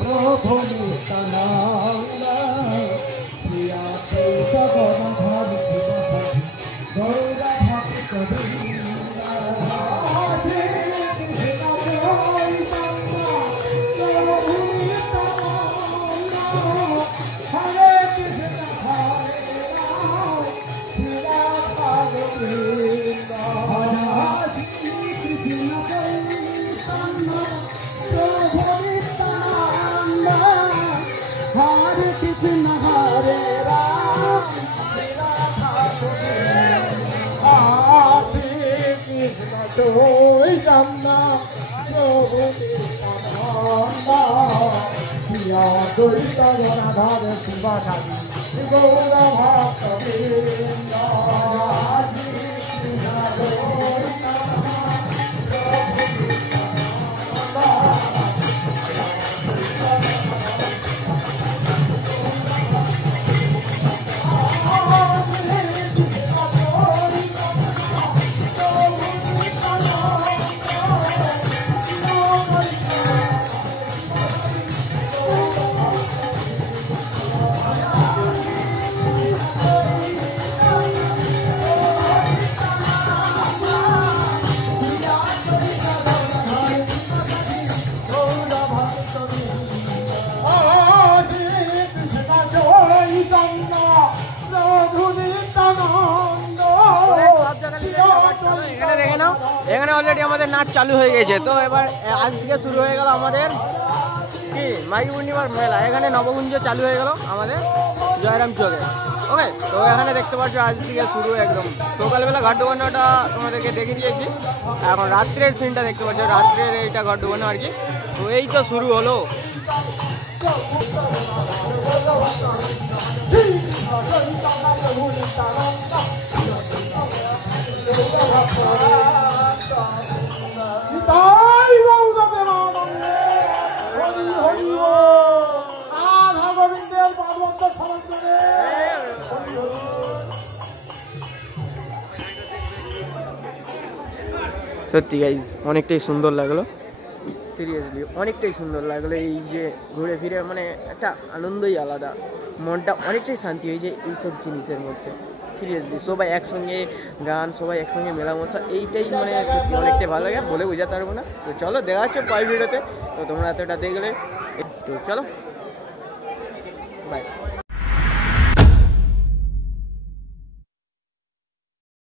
প্রভু নিত্যানন্দ প্রিয়া জগন্নাথ গৌরা ভক্ত এখানে অলরেডি আমাদের নাচ চালু হয়ে গেছে। তো এবার আজ থেকে শুরু হয়ে গেল আমাদের কি মাঘী পূর্ণিমার মেলা। এখানে নবকুঞ্জ চালু হয়ে গেল আমাদের জয়রাম চকে। ওকে, তো এখানে দেখতে পাচ্ছ আজ থেকে শুরু একদম সকালবেলা ঘাট ডোবানোটা তোমাদেরকে দেখে দিয়েছি। এখন রাত্রের সিনটা দেখতে পাচ্ছ, রাত্রের এইটা ঘাট ডোবানো আর কি। তো এই তো শুরু হলো। সত্যি গাইজ অনেকটাই সুন্দর লাগলো, সিরিয়াসলি অনেকটাই সুন্দর লাগলো। এই যে ঘুরে ফিরে মানে একটা আনন্দই আলাদা, মনটা অনেকটাই শান্তি হয়েছে এইসব জিনিসের মধ্যে। সিরিয়াসলি সবাই একসঙ্গে গান, সবাই একসঙ্গে মেলামেশা, এইটাই মানে সত্যি অনেকটাই ভালো লাগে, বলে বোঝাতে পারবো না। তো চলো দেখা যাচ্ছে পরের ভিডিওতে। তো তোমরা এতটা দেখলে, তো চলো বাই।